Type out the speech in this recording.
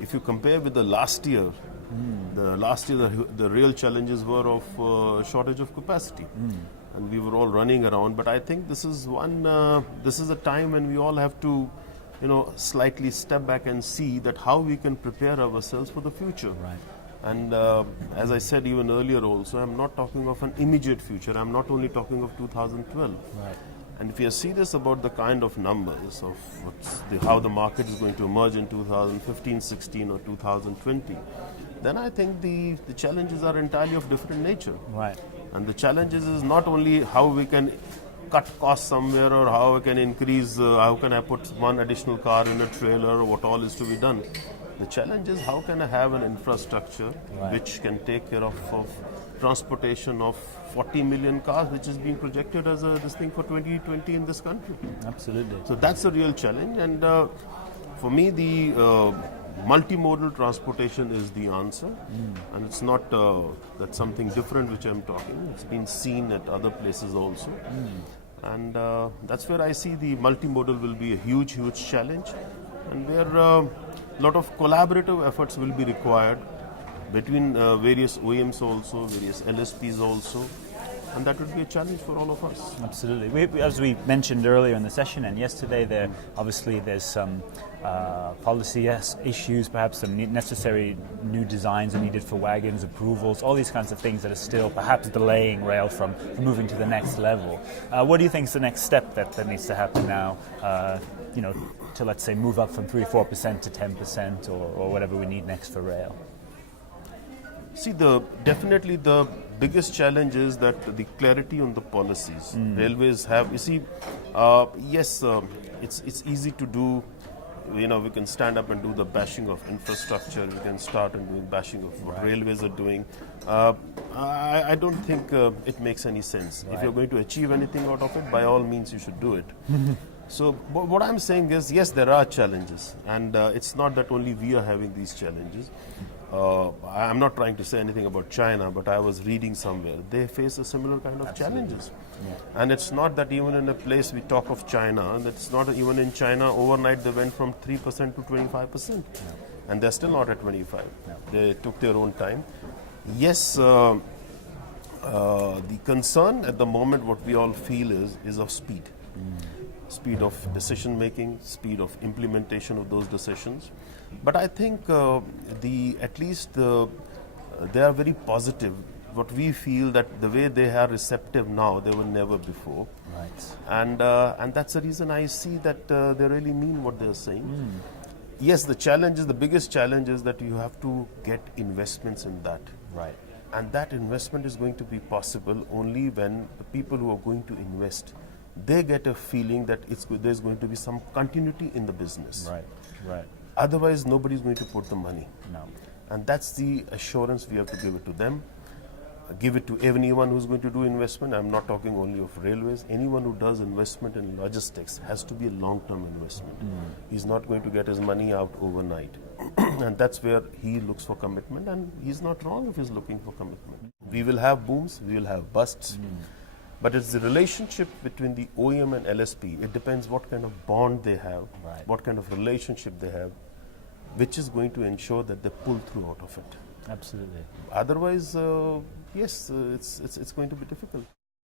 if you compare with the last year, the real challenges were of shortage of capacity. And we were all running around. But I think this is a time when we all have to, slightly step back and see that how we can prepare ourselves for the future. Right. And as I said even earlier also, I'm not talking of an immediate future. I'm not only talking of 2012. Right. And if you are serious about the kind of numbers of how the market is going to emerge in 2015, 16 or 2020, then I think the challenges are entirely of different nature. Right. And the challenges is not only how we can cut costs somewhere or how we can increase, how can I put one additional car in a trailer or what all is to be done. The challenge is how can I have an infrastructure which can take care of transportation of 40 million cars, which is being projected as this thing for 2020 in this country. Absolutely. So that's a real challenge. And for me, the multimodal transportation is the answer. And it's not that's something different which I'm talking. It's been seen at other places also. And that's where I see the multimodal will be a huge, huge challenge. And where a lot of collaborative efforts will be required between various OEMs also, various LSPs also. And that would be a challenge for all of us. Absolutely. As we mentioned earlier in the session and yesterday, there's some policy issues, perhaps some necessary new designs are needed for wagons, approvals, all these kinds of things that are still perhaps delaying rail from moving to the next level. What do you think is the next step that needs to happen now, to let's say move up from 3-4% to 10% or whatever we need next for rail? See, definitely the biggest challenge is that the clarity on the policies. Railways have, you see, yes, it's easy to do. We can stand up and do the bashing of infrastructure. We can start and doing bashing of what railways are doing. I don't think it makes any sense. If you're going to achieve anything out of it, by all means, you should do it. So what I'm saying is, yes, there are challenges, and it's not that only we are having these challenges. I'm not trying to say anything about China, but I was reading somewhere. They face a similar kind of challenges. Yeah. And it's not that even in a place we talk of China, and it's not even in China, overnight they went from 3% to 25%. Yeah. And they're still not at 25%. Yeah. They took their own time. Yes, the concern at the moment, what we all feel is of speed. Speed of decision making, speed of implementation of those decisions. But I think they are very positive. What we feel that the way they are receptive now, they were never before. Right. And that's the reason I see that they really mean what they're saying. Yes, the biggest challenge is that you have to get investments in that. Right. And that investment is going to be possible only when the people who are going to invest, they get a feeling that there's going to be some continuity in the business. Right, right. Otherwise, nobody's going to put the money. No. And that's the assurance we have to give it to them. Give it to anyone who's going to do investment. I'm not talking only of railways. Anyone who does investment in logistics has to be a long-term investment. He's not going to get his money out overnight. And that's where he looks for commitment. And he's not wrong if he's looking for commitment. We will have booms, we will have busts. But it's the relationship between the OEM and LSP. It depends what kind of bond they have, what kind of relationship they have, which is going to ensure that they pull through out of it. Absolutely. Otherwise, yes, it's going to be difficult.